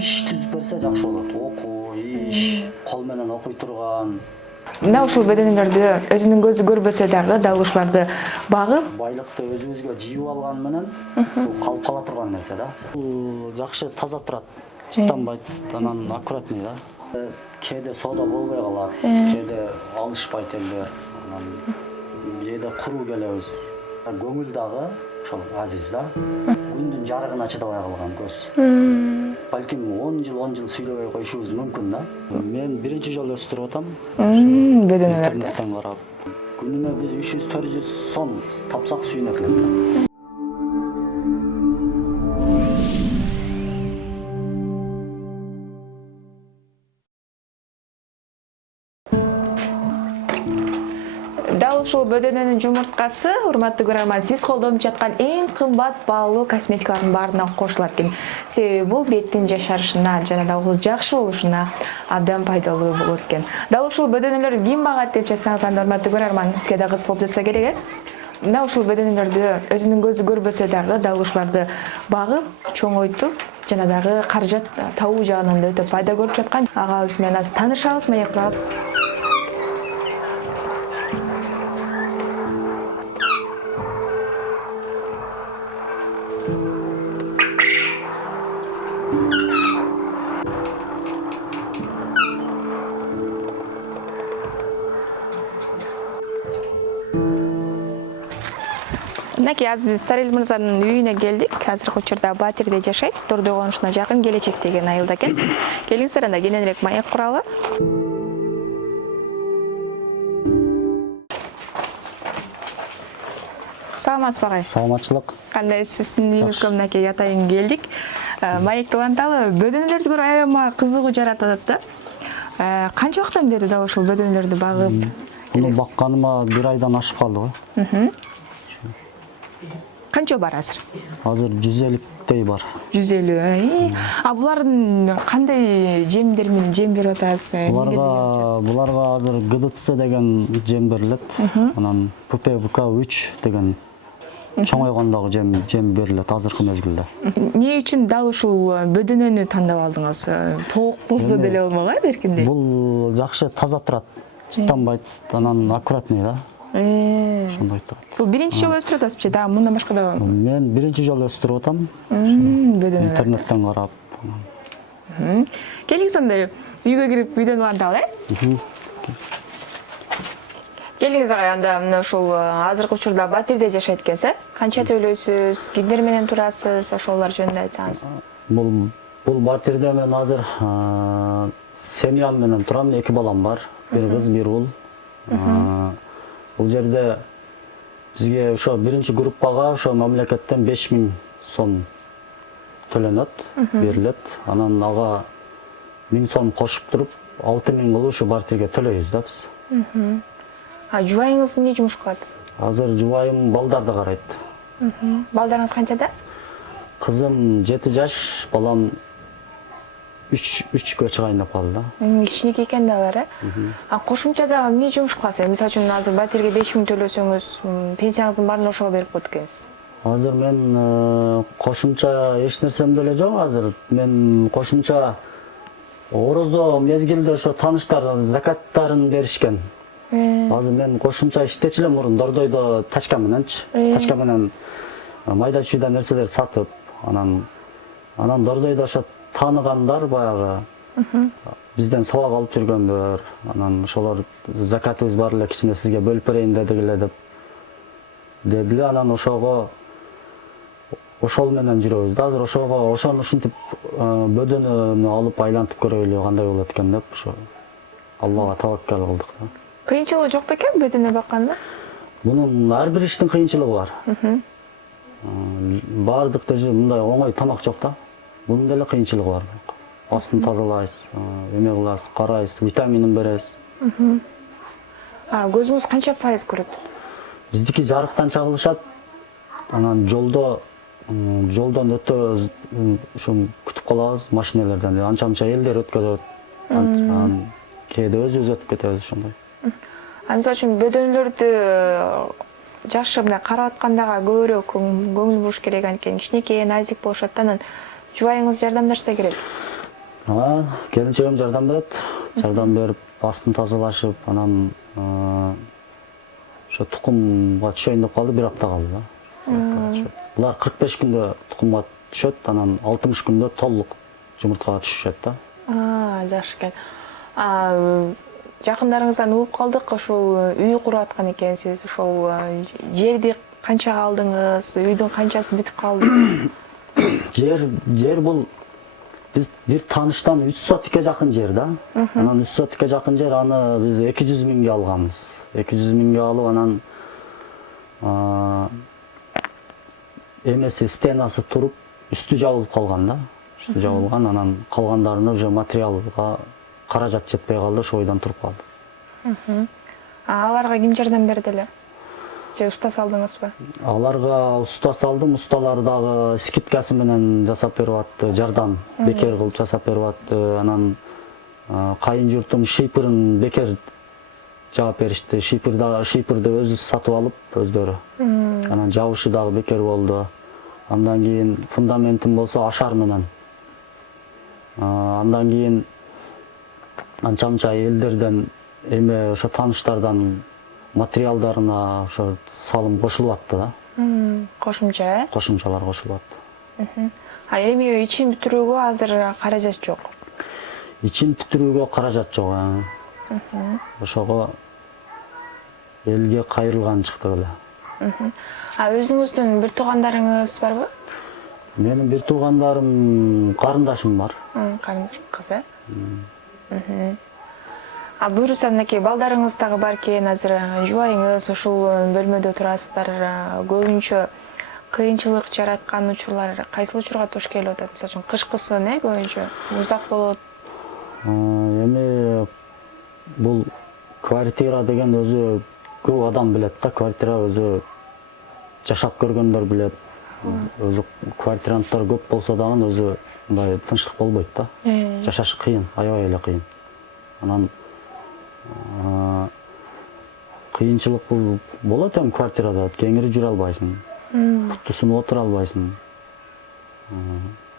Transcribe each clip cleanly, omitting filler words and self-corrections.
иш түзүп берсе жакшы болот. Окуу, иш, кол менен окуй турган. Мына ушул бөдөнөлөрдү өзүнүн көзү көрбөсө дагы дал ушуларды багып, Байлыкты өзүбүзгө жыйып алган менен бул калып кала турган нерсе да. Бул жакшы таза турат, чыттанбайт, анан аккуратный да. Кээде соода болбой калат, кээде алышпайт элдер. Анан кээде куру келебиз. Көңүл дагы ошол азиз да. Күндүн жарыгына чыдабай калган көз. Балким 10 жыл сүйлөбөй коюшубуз мүмкүн да. Мен биринчи жолу өстүрүп атам. бөдөнөлөрдү. Интернеттен карап. Күнүнө биз 300-400 сом тапсак сүйүнөт элек. Дал ушул бөдөнөнүн жумурткасы, урматтуу көрөрман, сиз колдонуп жаткан эң кымбат баалуу косметикалардын баарына кошулат экен. Себеби бул беттин жашарышына жана да жакшы болушуна абдан пайдалуу болот экен. Дал ушул бөдөнөлөрдү ким багат деп жатсаңыз, анда урматтуу көрөрман, сизге да кыз болуп жатса керек. Мына ушул бөдөнөлөрдү өзүнүн көзү көрбөсө дагы дал ушуларды багып, чоңойтуп жана дагы каражат табуу жагынан да өтө пайда көрүп жаткан агабыз менен азыр таанышабыз, маек кылабыз. Мынакей азыр биз Тарел мырзанын үйүнө келдик. Азыркы учурда Батирде жашайт. Дордой конушуна жакын, Келечек деген айылда экен. Келиңиздер, анда кененирээк маек куралы. Саламатсызбы агай? Саламатчылык. Кандай сиздин үйүңүзгө мынакей атайын келдик. Маек кылгандалы бөдөнөлөрдү көрүп аябай кызыгуу жаратат да. Канча убактан бери да ушул бөдөнөлөрдү багып? Муну бакканыма 1 айдан ашып калды го. Канча бар азыр? Азыр 150 бар. 150. А булардын кандай жемдер менен жем берип атасыз? Буларга азыр ГДЦ деген жем берилет. Анан ППВК3 деген чоңойгондогу жем берилет азыркы мезгилде. Эмне үчүн дал ушул бөдөнөнү тандап алдыңыз? Тоок болсо деле болмок, беркиндей. Бул жакшы таза турат, чыттанбайт, анан аккуратный да. Ошондой турат. Бул биринчи жолу өстүрүп атасызбы? Да, мындан башка да. Мен биринчи жолу өстүрүп атам. Бөдөнөлөр. Интернеттен карап. Келиңиз анда үйгө кирип үйдөн уланталы, Келиңиз агай, анда мына ушул азыркы учурда Батирде жашайт экенсиз. Канча төлөйсүз? Кимдер менен турасыз? Ошолор жөнүндө айтсаңыз. Бул Батирде мен азыр семьям менен турам. 2 балам бар. Бир кыз, бир уул. Бул жерде бизге ошо биринчи группага ошо мамлекеттен 5000 сом төлөнөт, берилет. Анан ага 1000 сом кошуп туруп 6000 кылып ушу Батирге төлөйбүз да биз. Жубайыңыз эмне жумуш кылат? Азыр жубайым балдарды карайт. Балдарыңыз канчада? Кызым 7 жаш, балам 3 чыгайын деп калды да. Кичинекей экен да алар, кошумча дагы эмне жумуш кыласыз? Мисалы үчүн азыр Батирге 5000 төлөсөңүз, пенсияңыздын баарын ошого берип коет экенсиз. Азыр мен кошумча эч нерсем деле жок азыр. Мен кошумча орозо мезгилде ошо тааныштар закаттарын беришкен. Азыр мен кошумча иштечү элем мурун Дордойдо тачка мененчи. Тачка менен майда чүйда нерселер сатып, анан Дордойдо ошо тааныгандар баягы бизден сабак алып жүргөндөр, анан ошолор закатыбыз бар эле, кичине сизге бөлүп берейин дедиле, анан ошол менен жүрөбүз да. Азыр ошону ушинтип бөдөнөнү алып айлантып көрөлү кандай болот экен деп ошо Аллага табаккал кылдык да. Кыйынчылыгы жок бекен бөдөнө бакканда? Мунун ар бир иштин кыйынчылыгы бар. Бардык мындай оңой тамак жок да. Bunun деле кыйынчылыгы бар. Астын тазалайсыз, эме кыласыз, карайсыз, витаминин бересиз. Көзүңүз канча пайыз көрөт? Биздики жарыктан чагылышат. Анан жолдон өтөбүз, ушу күтүп калабыз машиналардан. Анча-мынча элдер өткөрөт. Анан кээде өзүбүз өтүп кетебиз ошондой. Мисалы үчүн бөдөнөлөрдү жакшы мына карап аткандага көбүрөөк көңүл буруш керек анткени кичинекей, назик болушат. Анан жубайыңыз жардамдашса керек. Келинчегим жардам берет. Жардам берип, астын тазалашып, анан ошо тукумга түшөйүн деп калды, 1 апта калды да. Булар 45 күндө тукумга түшөт, анан 60 күндө толук жумурткага түшүшөт да. Жакшы экен. Жакындарыңыздан угуп калдык, ошол үй куруп аткан экенсиз. Ошол жерди канчага алдыңыз, үйдүн канчасы бүтүп калды? Жер бул биз бир тааныштан 3 сотикке жакын жер да. Анан 3 сотикке жакын жер, аны биз 200 миңге алганбыз. 200 миңге алып, анан эмеси стенасы туруп, үстү жабылып калган да. Үстү жабылган, анан калгандарына уже материалга каражат жетпей калды, ошол бойдон туруп калды. Аларга ким жардам берди эле? Же уста салдыңызбы? Аларга уста салдым, усталар дагы скидкасы менен жасап берип атты, жардам бекер кылып жасап берип атты. Анан кайын журттун шипырын бекер жаап беришти. Шипырды өзү сатып алып өздөрү. Анан жабышы дагы бекер болду. Андан кийин фундаментин болсо ашар менен. Андан кийин анча-мынча элдерден, эме ошо тааныштардан материалдарына ошо салым кошулуп атты да. Кошумча, Кошумчалар кошулуп атты. Эми ичин бүтүрүүгө азыр каражат жок. Ичин бүтүрүүгө каражат жок. Ошого элге кайрылган чыкты эле. Өзүңүздүн бир туугандарыңыз барбы? Менин бир туугандарым, карындашым бар. Карындаш кыз, Буюрса, мынакей балдарыңыз дагы бар экен, азыр жубайыңыз ушул бөлмөдө турасыздар. Көбүнчө кыйынчылык жараткан учурлар кайсыл учурга туш келип атат? Мисалы үчүн кышкысын көбүнчө муздак болот. Эми бул квартира деген өзү көп адам билет да, квартира өзү жашап көргөндөр билет. Өзү квартиранттар көп болсо дагы өзү мындай тынчтык болбойт да. Жашаш кыйын, аябай эле кыйын. Анан кыйынчылык болот эми квартирада, кеңири жүрө албайсың. Бутту сунуп отура албайсың.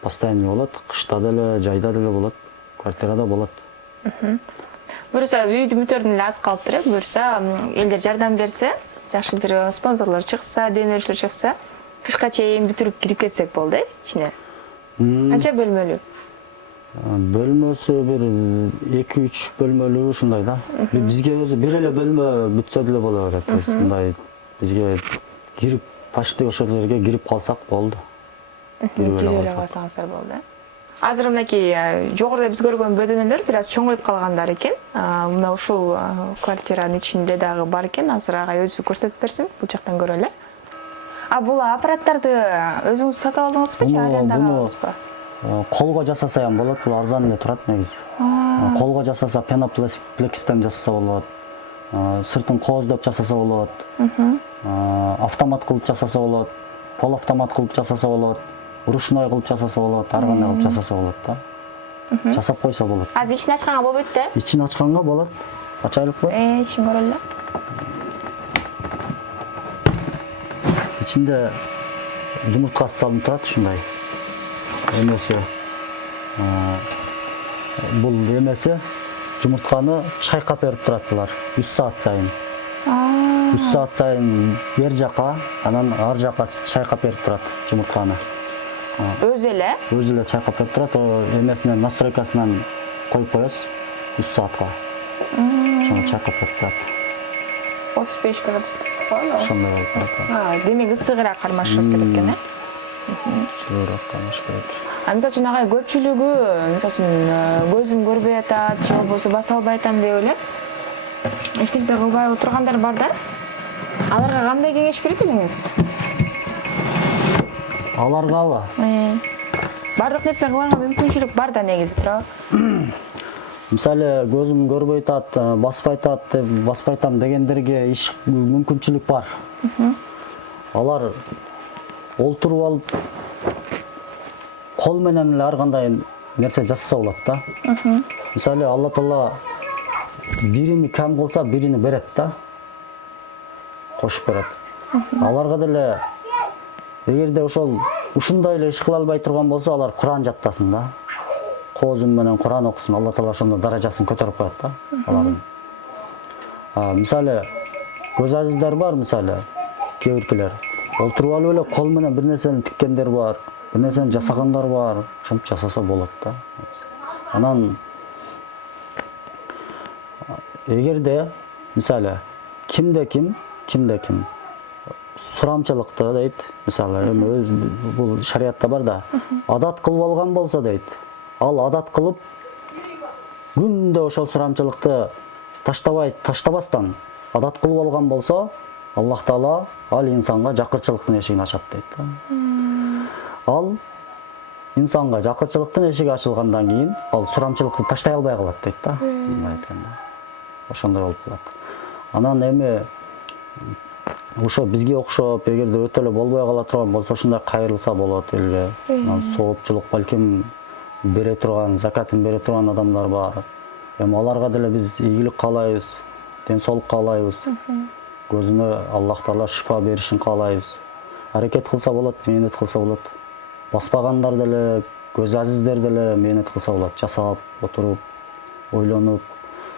Постоянный болот, кышта деле, жайда деле болот, квартирада болот. Буюрса, үйдү бүтөрдүн эле аз калыптыр, буюрса элдер жардам берсе, жакшы бир спонсорлор чыкса, демөөрчүлөр чыкса, кышка чейин бүтүрүп кирип кетсек болду, ичине. Канча бөлмөлүү? Бөлмөсү бир 2-3 бөлмөлүү ушундай да. Бизге өзү бир эле бөлмө бүтсө деле боло берет. Мындай бизге кирип, почти ошол жерге кирип калсак болду. Кирип эле калсаңыздар болду. Азыр мынакей жогоруда биз көргөн бөдөнөлөр бир аз чоңоюп калгандар экен. Мына ушул квартиранын ичинде дагы бар экен. Азыр агай өзү көрсөтүп берсин, бул жактан көрөлү. Бул аппараттарды өзүңүз сатып алдыңызбы же арендага алдыңызбы? Колго жасаса ham болот, бул арзан эле турат негизи. Колго жасаса пеноплексистен жасаса болот. Сыртын кооздоп жасаса болот. Автомат кылып жасаса болот. Пол автомат кылып жасаса болот. Ручной кылып жасаса болот, ар кандай кылып жасаса болот да. Жасап койсо болот. Азыр ичин ачканга болбойт да? Ичин ачканга болот. Ачайлыкпы? Ичин көрөлү. Ичинде жумурткасы салынып турат ушундай. Эмеси бул эмеси жумуртканы чайкап берип турат булар 3 саат сайын. 3 саат сайын бер жака, анан ар жака чайкап берип турат жумуртканы. Өзү эле? Өзү эле чайкап берип турат, эмесинен настройкасынан коюп коесуз 3 саатка. Ошону чайкап берип турат. 35 градус. Ошондой болуп турат. Демек ысыгыраак кармашышыбыз керек экен, Ысыгыраак кармаш керек. Мисалы үчүн агай көпчүлүгү, мисалы үчүн көзүм көрбөй атат, же болбосо баса албай атам деп эле эч нерсе кылбай отургандар бар да. Аларга кандай кеңеш берет элеңиз? Аларгабы? Бардык нерсе кылганга мүмкүнчүлүк бар да негизи, туурабы? Мисалы көзүм көрбөй атат, баспай атат деп баспайтам дегендерге иш мүмкүнчүлүк бар. Алар олтуруп алып кол менен эле ар кандай нерсе жасаса болот да. Мисалы Алла Таала бирини кам кылса, бирини берет да. Кошуп берет. Аларга деле эгерде ошол ушундай эле иш кыла албай турган болсо, алар Куран жаттасын да. коозун менен Куран окусун, Алла Таала ошондо даражасын көтөрүп коет да алардын. Мисалы көз азиздар бар, мисалы кээ-биркилер олтуруп алып эле кол менен бир нерсени тиккендер бар, бир нерсени жасагандар бар. Ошентип жасаса болот да. Анан эгерде мисалы кимде ким сурамчылыкты дейт, мисалы эми өз бул шариятта бар да, адат кылып алган болсо дейт, ал адат кылып күндө ошол сурамчылыкты таштабастан адат кылып алган болсо, Аллах Таала ал инсанга жакырчылыктын эшигин ачат дейт да. Ал инсанга жакырчылыктын эшиги ачылгандан кийин ал сурамчылыкты таштай албай калат дейт да. Мындай айтканда. Ошондой болуп калат. Анан эми ошо бизге окшоп, эгерде өтө эле болбой кала турган болсо, ушундай кайрылса болот элге. Соопчулук балким бере турган, закатын бере турган адамдар бар. Эми аларга деле биз ийгилик каалайбыз, ден соолук каалайбыз. Көзүнө Аллах Таала шифа беришин каалайбыз. Аракет кылса болот, мээнет кылса болот. Баспагандар деле, көз азиздер деле мээнет кылса болот. Жасап, отуруп, ойлонуп.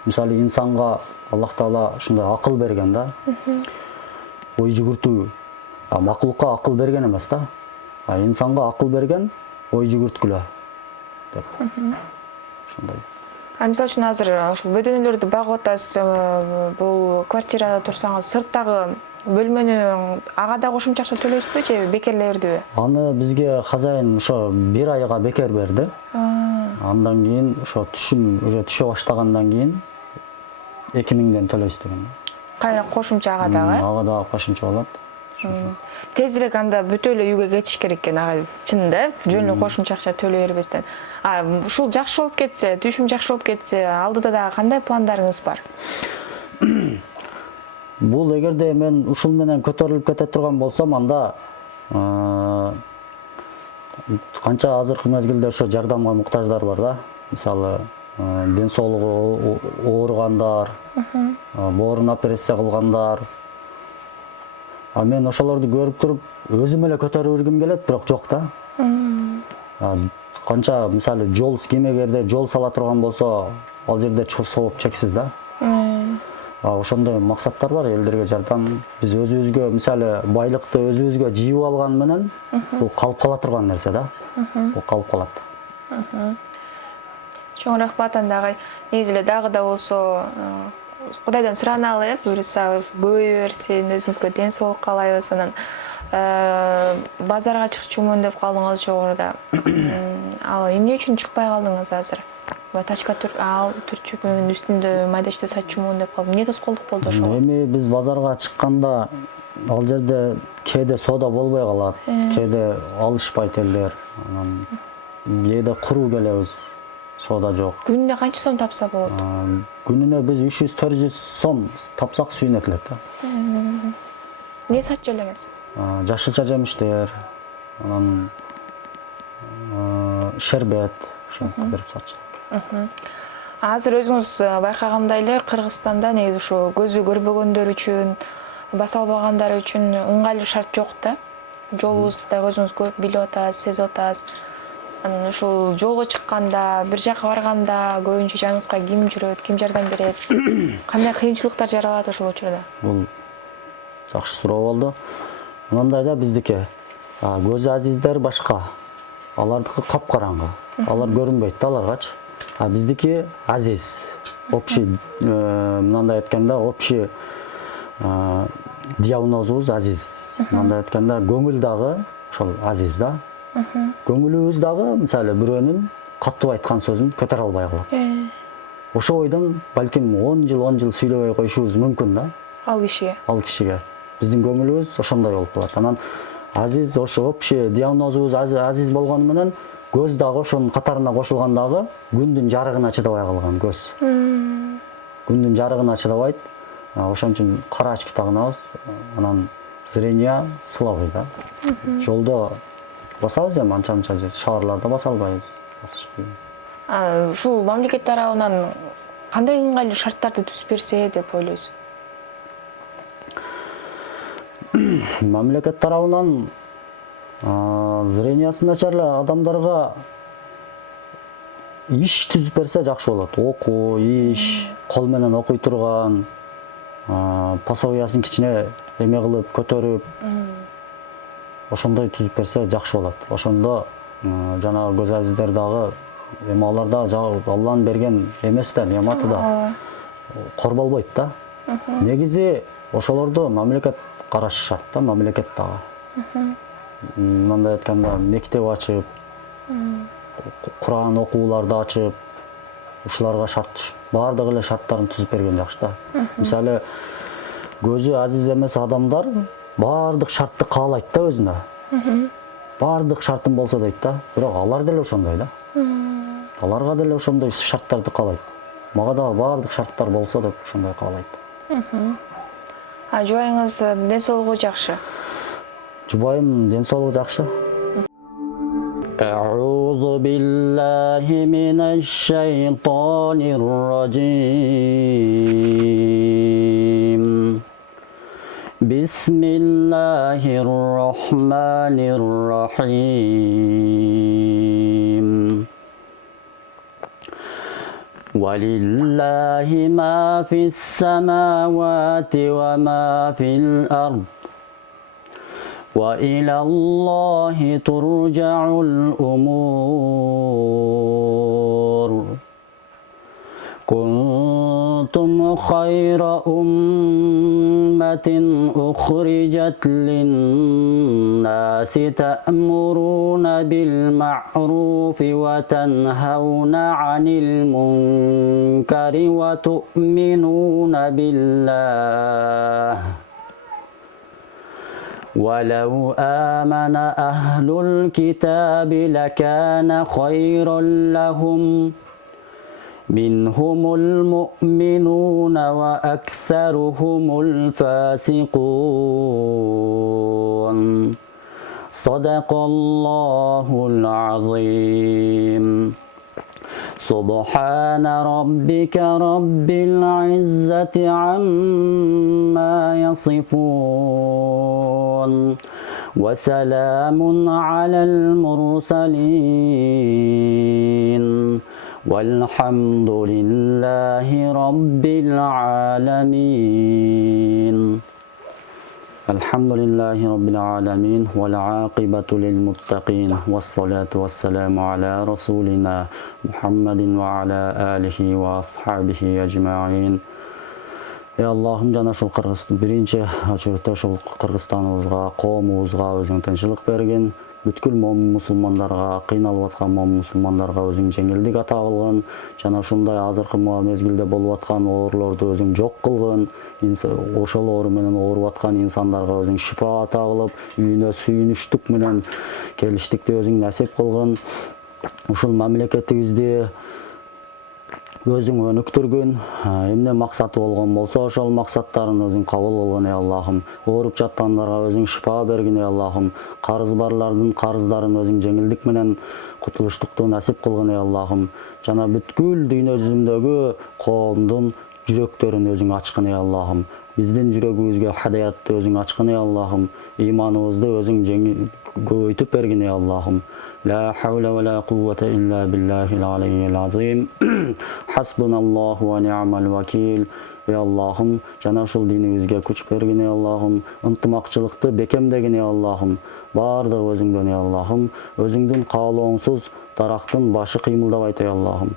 Мисалы инсанга Аллах Таала ушундай акыл берген да. Ой жүгүртүү. Макулукка акыл берген эмес да. Инсанга акыл берген, ой жүгүрткүлө деп. Ошондой. Мисалы үчүн азыр ушул бөдөнөлөрдү багып атасыз, бул квартирада турсаңыз, сырттагы бөлмөнү ага да кошумча акча төлөйсүзбү же бекерлердиби? Аны бизге хозяин ошо 1 айга бекер берди. Андан кийин ошо түшүм уже түшө баштагандан кийин 2000ден төлөйсүз деген. Кайра кошумча ага дагы? Ага да кошумча болот. Тезирээк анда бүтө эле үйгө кетиш керек экен, ага чынында жөн эле кошумча акча төлөй бербестен. Ушул жакшы болуп кетсе, түшүм жакшы болуп кетсе, алдыда дагы кандай пландарыңыз бар? Бул эгерде мен ушул менен көтөрүлүп кете турган болсом, анда канча азыркы мезгилде ошо жардамга муктаждар бар да. Мисалы, ден соолугу ооругандар, боорун операция кылгандар. Мен ошолорду көрүп туруп, өзүм эле көтөрүп жүргүм келет, бирок жок да. Канча мисалы жол кимегерде жол сала турган болсо, ал жерде сооп чексиз да. Ошондой максаттар бар, элдерге жардам. Биз өзүбүзгө мисалы байлыкты өзүбүзгө жыйып алган менен бул калып кала турган нерсе да. Бул калып калат. Чоң рахмат анда. Негизи эле дагы да болсо Кудайдан сураналы, буюрса көбөйө берсин, өзүңүзгө ден соолук каалайбыз. Анан базарга чыкчумун деп калдыңыз жогоруда. Ал эмне үчүн чыкпай калдыңыз азыр? Тачка түрчүкмүн үстүндө майдачты сатчумун деп калдым. Эмне тоскоолдук болду ошого? Эми биз базарга чыкканда ал жерде кээде соода болбой калат, кээде алышпайт элдер. Анан кээде куру келебиз, соода жок. Күнүнө канча сом тапса болот? Күнүнө биз 300-400 сом тапсак сүйүнөт элек да. Эмне сатчу элеңиз? Жашылча жемиштер, анан шербет, ошентип берип сатчу. Азыр өзүңүз байкагандай эле Кыргызстанда негизи ушу көзү көрбөгөндөр үчүн, баса албагандар үчүн ыңгайлуу шарт жок да. Жолубузду да өзүңүз көп билип атасыз, сезип атасыз. Анан ушул жолго чыкканда, бир жака барганда көбүнчө жаныңызга ким жүрөт, ким жардам берет? Кандай кыйынчылыктар жаралат ошол учурда? Бул жакшы суроо болду. Мындай да биздики көз азиздер башка. Алардыкы капкараңгы. Алар көрүнбөйт да аларгачы. Биздики азиз. Общий мындай айтканда общий диагнозубуз азиз. Мындай айтканда көңүл дагы ошол азиз да. Көңүлүбүз дагы мисалы бирөөнүн каттуу айткан сөзүн көтөрө албай калат. Ошо ойдон балким 10 жыл сүйлөбөй коюшубуз мүмкүн да. Ал кишиге. Биздин көңүлүбүз ошондой болуп калат. Анан азиз ошо общий диагнозубуз азиз болгону менен көз дагы ошонун катарына кошулгандагы күндүн жарыгына чыдабай калган көз. Күндүн жарыгына чыдабайт. Ошон үчүн кара очки тагынабыз. Анан зрение слабый да. Жолдо басабыз эми анча-мынча жер, шаарларда баса албайбыз. Ушул мамлекет тарабынан кандай ыңгайлуу шарттарды түзүп берсе деп ойлойсуз? Мамлекет тарабынан зрениясы начар адамдарга иш түзүп берсе жакшы болот. Окуу, иш, кол менен окуй турган, пособиясын кичине эме кылып, көтөрүп, ошондой түзүп берсе жакшы болот. Ошондо жанагы көз азиздер дагы эми алар да Алланын берген эмеси да, неаматы да корболбойт да. Негизи ошолорду мамлекет карашышат да, мамлекет дагы. Мындай айтканда мектеп ачып, Куран окууларды ачып, ушуларга баардык эле шарттарын түзүп берген жакшы да. Мисалы, көзү азиз эмес адамдар баардык шартты каалайт да өзүнө. Баардык шартым болсо дейт да. Бирок алар деле ошондой да. Аларга деле ошондой шарттарды каалайт. Мага да баардык шарттар болсо деп ошондой каалайт. Жубайыңыз ден соолугу жакшы? Жубайым ден соолугу жакшы. أعوذ بالله من الشيطان الرجيم بسم الله الرحمن الرحيم ولله ما في السماوات وما في الأرض وإلى الله ترجع الأمور كنتم خير أمة أخرجت للناس تأمرون بالمعروف وتنهون عن المنكر وتؤمنون بالله ولو آمن أهل الكتاب لكان خيرا لهم منهم المؤمنون وأكثرهم الفاسقون صدق الله العظيم سبحان ربك رب العزة عما يصفون وسلام على المرسلين والحمد لله رب العالمين الحمد لله رب العالمين والعاقبة للمتقين والصلاة والسلام على رسولنا محمد وعلى آله وأصحابه أجمعين. Ey Allah'ım жана ушул биринчи очередте ушул Кыргызстаныбызга, коомубузга өзүң тынччылык берген, бүткүл момун мусулмандарга, кыйналып аткан момун мусулмандарга өзүң жеңилдик ата кылгын, жана ушундай азыркы мезгилде болуп аткан оорулорду өзүң жок кылгын, ошол оору менен ооруп аткан инсандарга өзүң шифа ата кылып, үйүнө сүйүнүчтүк менен келиштикти өзүң насип кылгын. Ушул мамлекетибизди өзүң өнүктүргүн, эмне максаты болгон болсо ошол максаттарын өзүң кабыл кылгын ey Аллахым. Ооруп жаткандарга өзүң шифа бергин ey Аллахым. Карыз барлардын карыздарын өзүң жеңилдик менен кутулуштукту насип кылгын ey Аллахым. Жана бүткүл дүйнө жүзүндөгү коомдун жүрөктөрүн өзүң ачкын ey Аллахым. Биздин жүрөгүбүзгө хадаятты өзүң ачкын ey Аллахым. Ыйманыбызды өзүң көбөйтүп бергин ey Аллахым. لا حول ولا قوة إلا بالله العلي العظيم حسبنا الله ونعم الوكيل. Ey Allah'ım, жана ушул динибизге күч бергин ey Allah'ım, ынтымакчылыкты бекемдегин ey Allah'ım, баардыгы өзүңдөн ey Allah'ım, өзүңдүн каалооңсуз дарактын башы кыймылдабайт ey Allah'ım.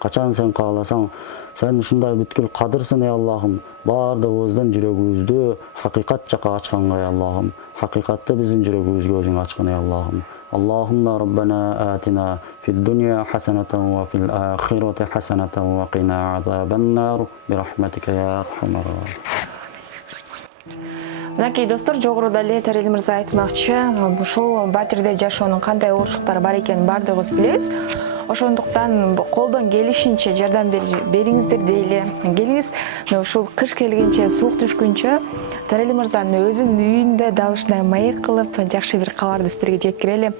Качан сен кааласаң, сен ушундай бүткүл кадырсың ey Allah'ım, баардыгыбыздын жүрөгүбүздү хакыйкат жака ачканга ey Allah'ım, хакыйкатты биздин жүрөгүбүзгө өзүң ачкын ey Allah'ım. اللهم ربنا آتنا في الدنيا حسنة وفي الآخرة حسنة وقنا عذاب النار برحمتك يا أرحم الراحمين. Мынакей достор, жогоруда эле Терел мырза айтмакчы, ушул батирде жашоонун кандай оорчулуктары бар экенин баардыгыбыз билебиз. Ошондуктан колдон келишинче жардам бериңиздер дейли. Келиңиз, ушул кыш келгенче, суук түшкүнчө Терел мырзанын өзүнүн үйүндө дал ушундай маек кылып, жакшы бир кабарды сиздерге жеткирели.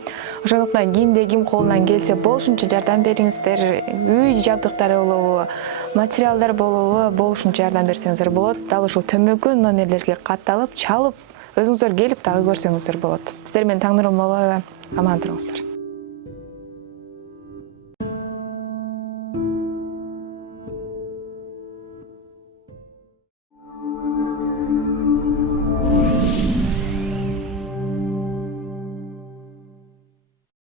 Ошондуктан кимде ким колунан келсе болушунча жардам бериңиздер. Үй жабдыктары болобу, материалдар болушунча жардам берсеңиздер болот. Дал ушул төмөнкү номерлерге катталып, чалып, өзүңүздөр келип дагы көрсөңүздөр болот. Сиздер менен Таңнурым болобу? Аман туруңуздар.